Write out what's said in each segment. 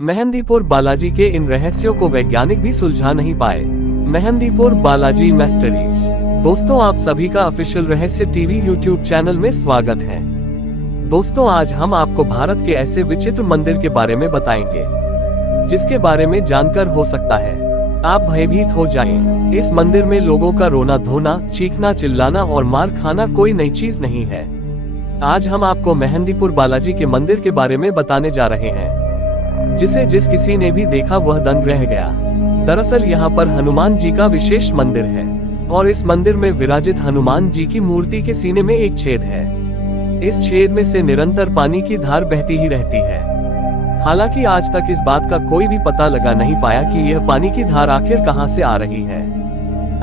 मेहंदीपुर बालाजी के इन रहस्यों को वैज्ञानिक भी सुलझा नहीं पाए। मेहंदीपुर बालाजी मिस्ट्रीज। दोस्तों, आप सभी का ऑफिशियल रहस्य टीवी यूट्यूब चैनल में स्वागत है। दोस्तों, आज हम आपको भारत के ऐसे विचित्र मंदिर के बारे में बताएंगे जिसके बारे में जानकर हो सकता है आप भयभीत हो जाएं। इस मंदिर में लोगों का रोना धोना, चीखना चिल्लाना और मार खाना कोई नई चीज नहीं है। आज हम आपको मेहंदीपुर बालाजी के मंदिर के बारे में बताने जा रहे हैं जिसे जिस किसी ने भी देखा वह दंग रह गया। दरअसल यहाँ पर हनुमान जी का विशेष मंदिर है और इस मंदिर में विराजित हनुमान जी की मूर्ति के सीने में एक छेद है। इस छेद में से निरंतर पानी की धार बहती ही रहती है। हालांकि आज तक इस बात का कोई भी पता लगा नहीं पाया कि यह पानी की धार आखिर कहां से आ रही है।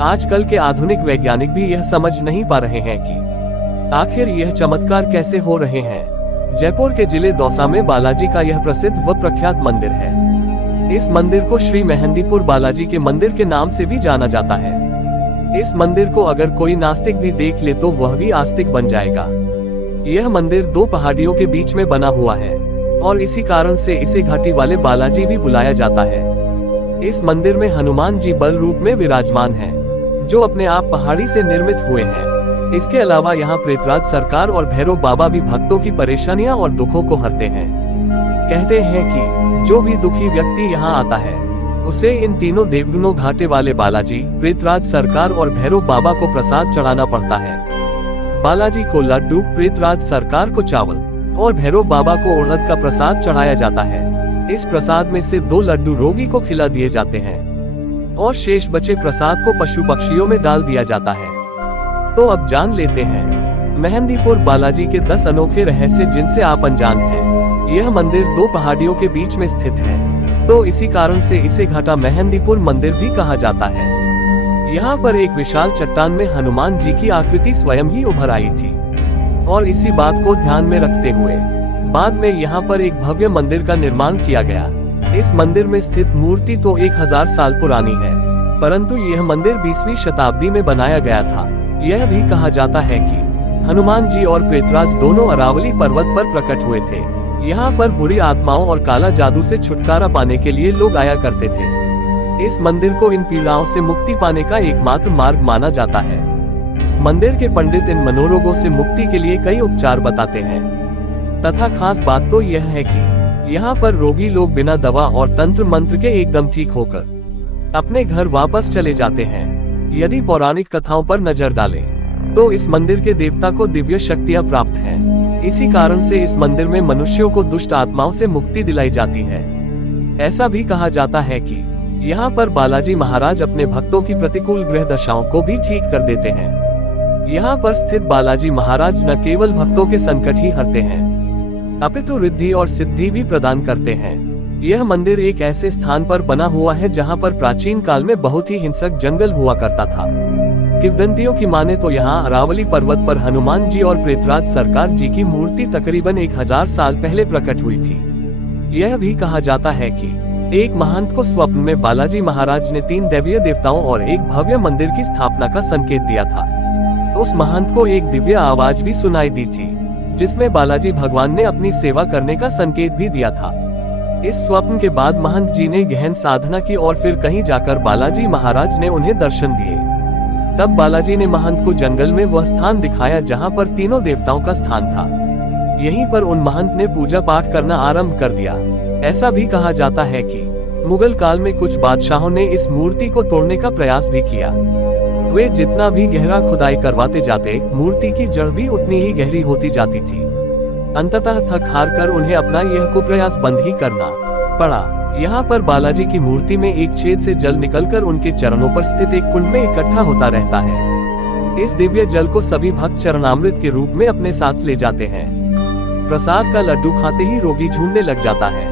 आजकल के आधुनिक वैज्ञानिक भी यह समझ नहीं पा रहे हैं कि आखिर यह चमत्कार कैसे हो रहे हैं। जयपुर के जिले दौसा में बालाजी का यह प्रसिद्ध व प्रख्यात मंदिर है। इस मंदिर को श्री मेहंदीपुर बालाजी के मंदिर के नाम से भी जाना जाता है। इस मंदिर को अगर कोई नास्तिक भी देख ले तो वह भी आस्तिक बन जाएगा। यह मंदिर दो पहाड़ियों के बीच में बना हुआ है और इसी कारण से इसे घाटी वाले बालाजी भी बुलाया जाता है। इस मंदिर में हनुमान जी बल रूप में विराजमान हैं, जो अपने आप पहाड़ी से निर्मित हुए हैं। इसके अलावा यहाँ प्रेतराज सरकार और भैरव बाबा भी भक्तों की परेशानियां और दुखों को हरते हैं। कहते हैं कि जो भी दुखी व्यक्ति यहाँ आता है उसे इन तीनों देवगुणों घाटे वाले बालाजी, प्रेतराज सरकार और भैरव बाबा को प्रसाद चढ़ाना पड़ता है। बालाजी को लड्डू, प्रेतराज सरकार को चावल और भैरव बाबा को उड़द का प्रसाद चढ़ाया जाता है। इस प्रसाद में से 2 लड्डू रोगी को खिला दिए जाते हैं और शेष बचे प्रसाद को पशु पक्षियों में डाल दिया जाता है। तो अब जान लेते हैं मेहंदीपुर बालाजी के 10 अनोखे रहस्य जिनसे आप अनजान हैं। यह मंदिर 2 पहाड़ियों के बीच में स्थित है, तो इसी कारण से इसे घाटा मेहंदीपुर मंदिर भी कहा जाता है। यहाँ पर एक विशाल चट्टान में हनुमान जी की आकृति स्वयं ही उभर आई थी और इसी बात को ध्यान में रखते हुए बाद में यहाँ पर एक भव्य मंदिर का निर्माण किया गया। इस मंदिर में स्थित मूर्ति तो 1000 साल पुरानी है, परंतु यह मंदिर 20वीं शताब्दी में बनाया गया था। यह भी कहा जाता है कि हनुमान जी और प्रेतराज दोनों अरावली पर्वत पर प्रकट हुए थे। यहाँ पर बुरी आत्माओं और काला जादू से छुटकारा पाने के लिए लोग आया करते थे। इस मंदिर को इन पीड़ाओं से मुक्ति पाने का एकमात्र मार्ग माना जाता है। मंदिर के पंडित इन मनोरोगों से मुक्ति के लिए कई उपचार बताते हैं तथा खास बात तो यह है कि यहाँ पर रोगी लोग बिना दवा और तंत्र मंत्र के एकदम ठीक होकर अपने घर वापस चले जाते हैं। यदि पौराणिक कथाओं पर नजर डालें तो इस मंदिर के देवता को दिव्य शक्तियां प्राप्त हैं। इसी कारण से इस मंदिर में मनुष्यों को दुष्ट आत्माओं से मुक्ति दिलाई जाती है। ऐसा भी कहा जाता है कि यहाँ पर बालाजी महाराज अपने भक्तों की प्रतिकूल ग्रह दशाओं को भी ठीक कर देते हैं। यहाँ पर स्थित बालाजी महाराज न केवल भक्तों के संकट ही हरते हैं अपितु रिद्धि और सिद्धि भी प्रदान करते हैं। यह मंदिर एक ऐसे स्थान पर बना हुआ है जहां पर प्राचीन काल में बहुत ही हिंसक जंगल हुआ करता था। किंवदंतियों की माने तो यहाँ अरावली पर्वत पर हनुमान जी और प्रेतराज सरकार जी की मूर्ति तकरीबन 1000 साल पहले प्रकट हुई थी। यह भी कहा जाता है कि एक महंत को स्वप्न में बालाजी महाराज ने 3 दैवीय देवताओं और एक भव्य मंदिर की स्थापना का संकेत दिया था। उस महंत को एक दिव्य आवाज भी सुनाई दी थी जिसमें बालाजी भगवान ने अपनी सेवा करने का संकेत भी दिया था। इस स्वप्न के बाद महंत जी ने गहन साधना की और फिर कहीं जाकर बालाजी महाराज ने उन्हें दर्शन दिए। तब बालाजी ने महंत को जंगल में वह स्थान दिखाया जहां पर तीनों देवताओं का स्थान था। यहीं पर उन महंत ने पूजा पाठ करना आरंभ कर दिया। ऐसा भी कहा जाता है कि मुगल काल में कुछ बादशाहों ने इस मूर्ति को तोड़ने का प्रयास भी किया। वे जितना भी गहरा खुदाई करवाते जाते, मूर्ति की जड़ भी उतनी ही गहरी होती जाती थी। अंततः थक हार कर उन्हें अपना यह कुप्रयास बंद ही करना पड़ा। यहाँ पर बालाजी की मूर्ति में एक छेद से जल निकलकर उनके चरणों पर स्थित एक कुंड में इकट्ठा होता रहता है। इस दिव्य जल को सभी भक्त चरणामृत के रूप में अपने साथ ले जाते हैं। प्रसाद का लड्डू खाते ही रोगी झूमने लग जाता है।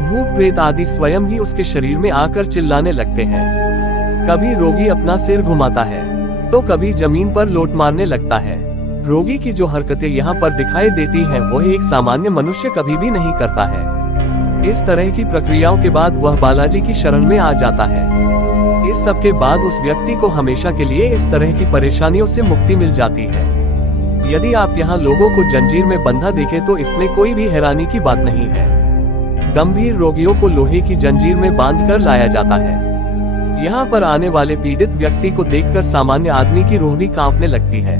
भूत प्रेत आदि स्वयं ही उसके शरीर में आकर चिल्लाने लगते हैं। कभी रोगी अपना सिर घुमाता है तो कभी जमीन पर लोट मारने लगता है। रोगी की जो हरकतें यहाँ पर दिखाई देती हैं वो एक सामान्य मनुष्य कभी भी नहीं करता है। इस तरह की प्रक्रियाओं के बाद वह बालाजी की शरण में आ जाता है। इस सब के बाद उस व्यक्ति को हमेशा के लिए इस तरह की परेशानियों से मुक्ति मिल जाती है। यदि आप यहाँ लोगों को जंजीर में बंधा देखें तो इसमें कोई भी हैरानी की बात नहीं है। गंभीर रोगियों को लोहे की जंजीर में बांधकर लाया जाता है। यहाँ पर आने वाले पीड़ित व्यक्ति को देखकर सामान्य आदमी की रूह भी कांपने लगती है।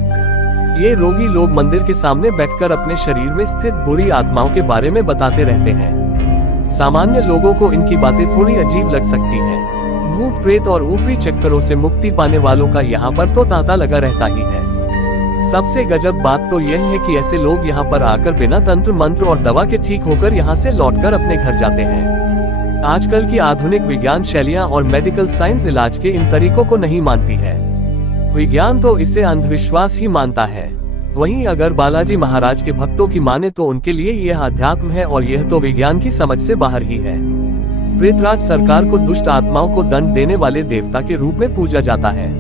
ये रोगी लोग मंदिर के सामने बैठकर अपने शरीर में स्थित बुरी आत्माओं के बारे में बताते रहते हैं। सामान्य लोगों को इनकी बातें थोड़ी अजीब लग सकती हैं। भूत प्रेत और ऊपरी चक्करों से मुक्ति पाने वालों का यहाँ पर तो तांता लगा रहता ही है। सबसे गजब बात तो यह है कि ऐसे लोग यहाँ पर आकर बिना तंत्र मंत्र और दवा के ठीक होकर यहाँ से लौटकर अपने घर जाते हैं। आजकल की आधुनिक विज्ञान शैलियाँ और मेडिकल साइंस इलाज के इन तरीकों को नहीं मानती है। विज्ञान तो इसे अंधविश्वास ही मानता है। वहीं अगर बालाजी महाराज के भक्तों की माने तो उनके लिए यह अध्यात्म है और यह तो विज्ञान की समझ से बाहर ही है। प्रेतराज सरकार को दुष्ट आत्माओं को दंड देने वाले देवता के रूप में पूजा जाता है।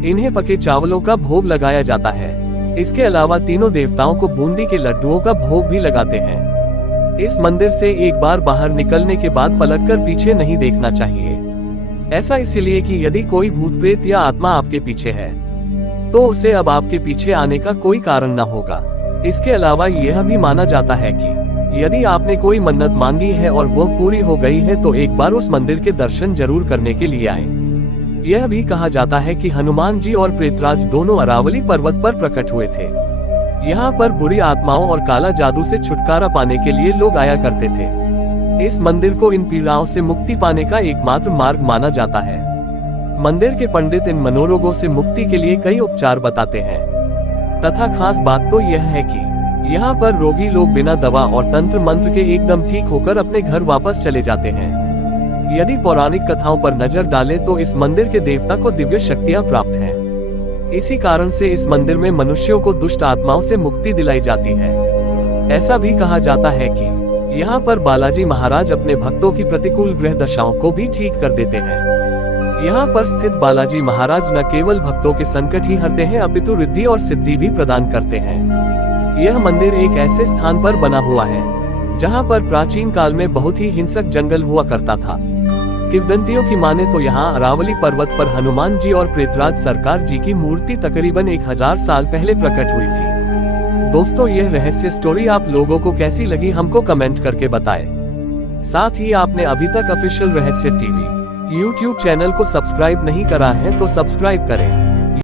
इन्हें पके चावलों का भोग लगाया जाता है। इसके अलावा तीनों देवताओं को बूंदी के लड्डुओं का भोग भी लगाते हैं। इस मंदिर से एक बार बाहर निकलने के बाद पलटकर पीछे नहीं देखना चाहिए। ऐसा इसलिए कि यदि कोई भूत प्रेत या आत्मा आपके पीछे है तो उसे अब आपके पीछे आने का कोई कारण न होगा। इसके अलावा यह भी माना जाता है कि यदि आपने कोई मन्नत मांगी है और वह पूरी हो गई है तो एक बार उस मंदिर के दर्शन जरूर करने के लिए आए। यह भी कहा जाता है कि हनुमान जी और प्रेतराज दोनों अरावली पर्वत पर प्रकट हुए थे। यहाँ पर बुरी आत्माओं और काला जादू से छुटकारा पाने के लिए लोग आया करते थे। इस मंदिर को इन पीड़ाओं से मुक्ति पाने का एकमात्र मार्ग माना जाता है। मंदिर के पंडित इन मनोरोगों से मुक्ति के लिए कई उपचार बताते हैं तथा खास बात तो यह है कि यहाँ पर रोगी लोग बिना दवा और तंत्र मंत्र के एकदम ठीक होकर अपने घर वापस चले जाते हैं। यदि पौराणिक कथाओं पर नजर डालें तो इस मंदिर के देवता को दिव्य शक्तियां प्राप्त हैं। इसी कारण से इस मंदिर में मनुष्यों को दुष्ट आत्माओं से मुक्ति दिलाई जाती है। ऐसा भी कहा जाता है कि यहाँ पर बालाजी महाराज अपने भक्तों की प्रतिकूल ग्रह दशाओं को भी ठीक कर देते हैं। यहाँ पर स्थित बालाजी महाराज न केवल भक्तों के संकट ही हरते हैं अपितु रिद्धि और सिद्धि भी प्रदान करते हैं। यह मंदिर एक ऐसे स्थान पर बना हुआ है जहाँ पर प्राचीन काल में बहुत ही हिंसक जंगल हुआ करता था। किंवदंतियों की माने तो यहाँ अरावली पर्वत पर हनुमान जी और प्रेतराज सरकार जी की मूर्ति तकरीबन 1000 साल पहले प्रकट हुई थी। दोस्तों, यह रहस्य स्टोरी आप लोगों को कैसी लगी हमको कमेंट करके बताएं। साथ ही आपने अभी तक ऑफिशियल रहस्य टीवी यूट्यूब चैनल को सब्सक्राइब नहीं करा है तो सब्सक्राइब करें।